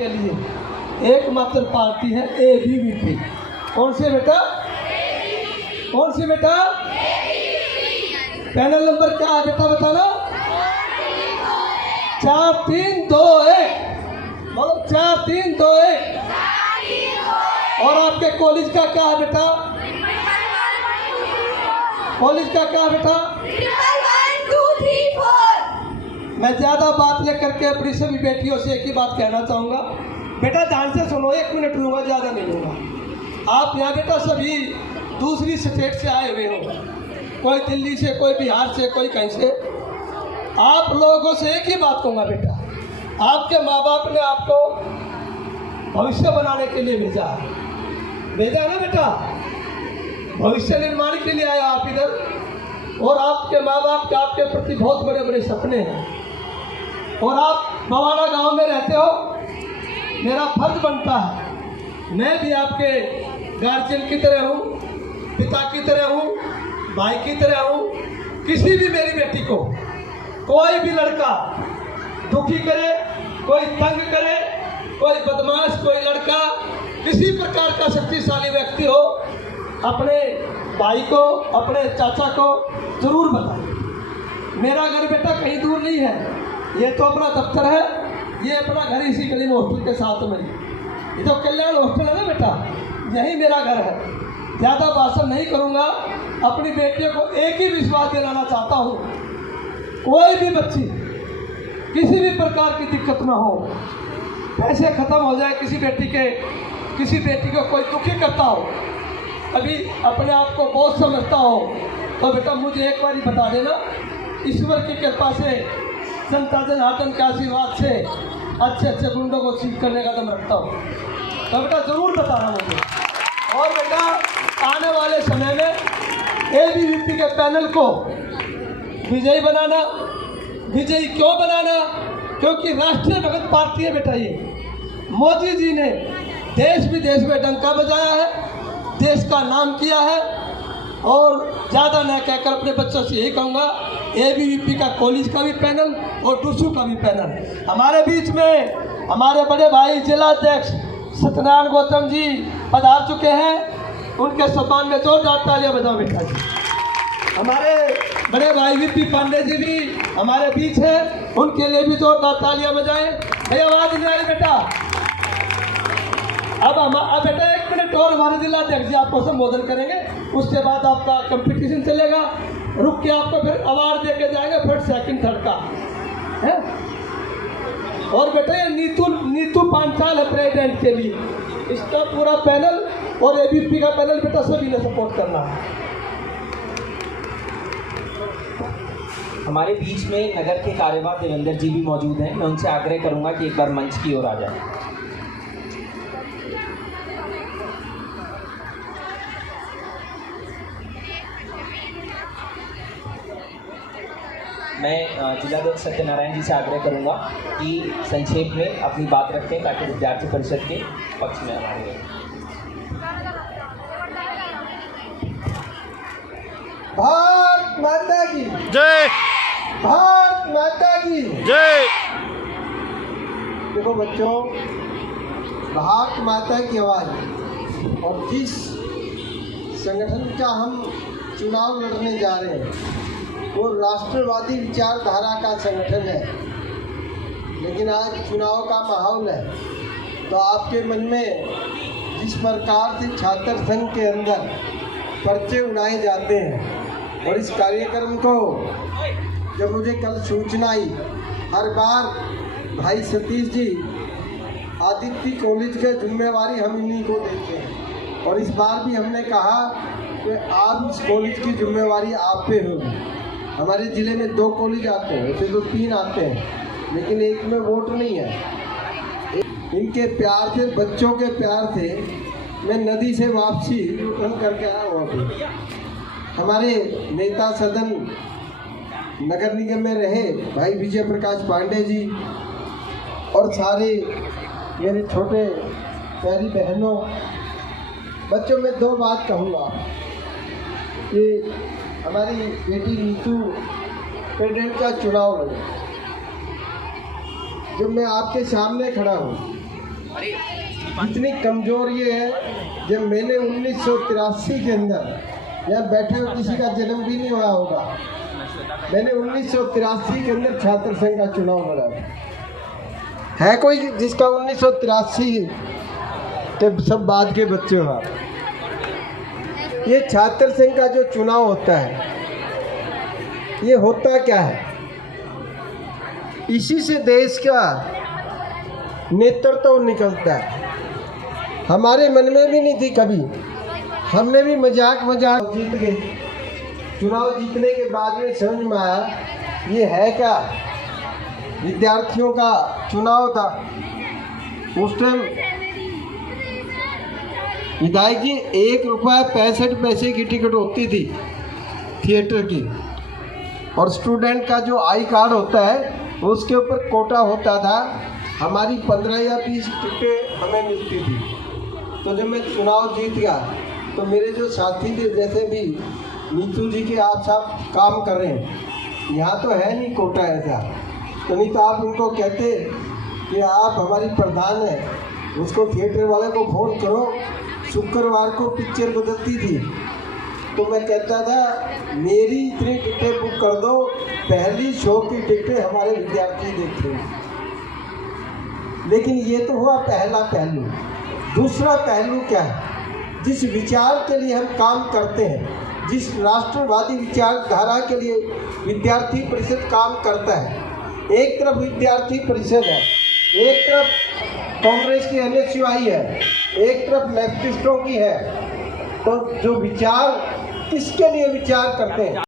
के लिए एकमात्र पार्टी है एबीवीपी। कौन सी बेटा? कौन सी बेटा? पैनल नंबर क्या है बेटा, बताना। 4321। बोलो 4321। और आपके कॉलेज का क्या है बेटा? कॉलेज का क्या है बेटा? 11234। मैं ज्यादा बात लेकर के अपनी सभी बेटियों से एक ही बात कहना चाहूँगा। बेटा ध्यान से सुनो, 1 मिनट लूँगा, ज़्यादा नहीं लूँगा। आप यहाँ बेटा सभी दूसरी स्टेट से आए हुए हो, कोई दिल्ली से, कोई बिहार से, कोई कहीं से। आप लोगों से एक ही बात कहूँगा बेटा, आपके माँ बाप ने आपको भविष्य बनाने के लिए भेजा ना बेटा, भविष्य निर्माण के लिए आए आप इधर। और आपके माँ बाप के आपके प्रति बहुत बड़े बड़े सपने हैं। और आप बवाड़ा गांव में रहते हो, मेरा फर्ज बनता है मैं भी आपके गार्जियन की तरह हूँ, पिता की तरह हूँ, भाई की तरह हूँ। किसी भी मेरी बेटी को कोई भी लड़का दुखी करे, कोई तंग करे, कोई बदमाश, कोई लड़का, किसी प्रकार का शक्तिशाली व्यक्ति हो, अपने भाई को, अपने चाचा को जरूर बताएं। मेरा घर बेटा कहीं दूर नहीं है, ये तो अपना दफ्तर है, ये अपना घर इसी गली में हॉस्टल के साथ में। ये तो कल्याण हॉस्टल है ना बेटा, यही मेरा घर है। ज़्यादा भाषण नहीं करूँगा। अपनी बेटियों को एक ही विश्वास दिलाना चाहता हूँ, कोई भी बच्ची किसी भी प्रकार की दिक्कत ना हो, पैसे खत्म हो जाए, किसी बेटी को कोई दुखी करता हो, अभी अपने आप को बहुत समझता हो, तो बेटा मुझे एक बार ही बता देना। ईश्वर की कृपा से, संता जनार्दन के आशीर्वाद से अच्छे अच्छे गुंडों को सीख करने का दम रखता हूँ, तो बेटा ज़रूर बताना मुझे। और बेटा आने वाले समय में एबीवीपी के पैनल को विजयी बनाना। विजयी क्यों बनाना? क्योंकि राष्ट्रीय भगत पार्टी है बेटा। ये मोदी जी ने देश विदेश में डंका बजाया है, देश का नाम किया है। और ज़्यादा न कहकर अपने बच्चों से यही कहूँगा, एबीवीपी का कॉलेज का भी पैनल और टूसू का भी पैनल। हमारे बीच में हमारे बड़े भाई जिलाध्यक्ष सत्यनारायण गौतम जी पधार चुके हैं, उनके सम्मान में जोरदार तालियां बजाओ बेटा जी। हमारे बड़े भाई वीपी पांडे जी भी हमारे बीच हैं, उनके लिए भी जोरदार तालियां बजाएं। भैया आवाज नहीं आ रही बेटा। अब बेटा 1 मिनट और हमारे जिलाध्यक्ष जी आपको संबोधन करेंगे, उसके बाद आपका कंपटीशन चलेगा। रुक के आपको फिर अवार्ड दे के जाएंगे, फर्स्ट सेकंड थर्ड का है। और बेटा ये नीतू पांचाल है प्रेसिडेंट के लिए, इसका पूरा पैनल और एबीवीपी का पैनल बेटा सभी ने सपोर्ट करना है। हमारे बीच में नगर के कार्यवाह देवेंद्र जी भी मौजूद हैं। मैं उनसे आग्रह करूंगा कि एक बार मंच की ओर आ जाए। मैं जिलाध्यक्ष सत्यनारायण जी से आग्रह करूंगा कि संक्षेप में अपनी बात रखें ताकि विद्यार्थी परिषद के पक्ष में हमारे। भारत माता की जय। भारत माता की जय। देखो बच्चों, भारत माता की आवाज और जिस संगठन का हम चुनाव लड़ने जा रहे हैं वो राष्ट्रवादी विचारधारा का संगठन है। लेकिन आज चुनाव का माहौल है, तो आपके मन में जिस प्रकार से छात्र संघ के अंदर पर्चे उड़ाए जाते हैं, और इस कार्यक्रम को जब मुझे कल सूचना आई, हर बार भाई सतीश जी आदित्य कॉलेज के जिम्मेवारी हम इन्हीं को देते हैं, और इस बार भी हमने कहा कि आप इस कॉलेज की जिम्मेवारी आप पे होगी। हमारे ज़िले में 2 कॉलेज आते हैं, वैसे तो 3 आते हैं, लेकिन एक में वोट नहीं है। इनके प्यार से, बच्चों के प्यार से मैं नदी से वापसी रिटर्न करके आया हूँ। अभी हमारे नेता सदन नगर निगम में रहे भाई विजय प्रकाश पांडे जी और सारे मेरे छोटे प्यारी बहनों, बच्चों में 2 बात कहूँगा। ये हमारी बेटी नीतू प्रेसिडेंट का चुनाव लड़ा, जब मैं आपके सामने खड़ा हूँ इतनी कमज़ोर ये है जब मैंने 1983 के अंदर, यहाँ बैठे हुए किसी का जन्म भी नहीं हुआ होगा, मैंने 1983 के अंदर छात्र संघ का चुनाव लड़ा। है कोई जिसका 1983 के सब बाद के बच्चे हो आप? ये छात्र संघ का जो चुनाव होता है, ये होता क्या है? इसी से देश का नेतृत्व निकलता है। हमारे मन में भी नहीं थी कभी, हमने भी मजाक जीत गए। चुनाव जीतने के बाद में समझ में आया ये है क्या, विद्यार्थियों का चुनाव था। उस टाइम विधायक जी 1 रुपया 65 पैसे की टिकट होती थी थिएटर की, और स्टूडेंट का जो आई कार्ड होता है उसके ऊपर कोटा होता था। हमारी 15 या 20 टिकटें हमें मिलती थी। तो जब मैं चुनाव जीत गया तो मेरे जो साथी थे, जैसे भी नीतू जी के आप साहब काम कर रहे हैं, यहाँ तो है नहीं कोटा ऐसा, तो नहीं तो आप उनको कहते कि आप हमारी प्रधान हैं, उसको थिएटर वाले को फ़ोन करो, शुक्रवार को पिक्चर बदलती थी। तो मैं कहता था मेरी इतनी टिकटें बुक कर दो, पहली शो की टिकटें हमारे विद्यार्थी देखेंगे। लेकिन ये तो हुआ पहला पहलू। दूसरा पहलू क्या है? जिस विचार के लिए हम काम करते हैं, जिस राष्ट्रवादी विचारधारा के लिए विद्यार्थी परिषद काम करता है, एक तरफ विद्यार्थी परिषद है, एक तरफ कांग्रेस की NSUI है, एक तरफ लेफ्टिस्टों की है, तो जो विचार किसके लिए विचार करते हैं?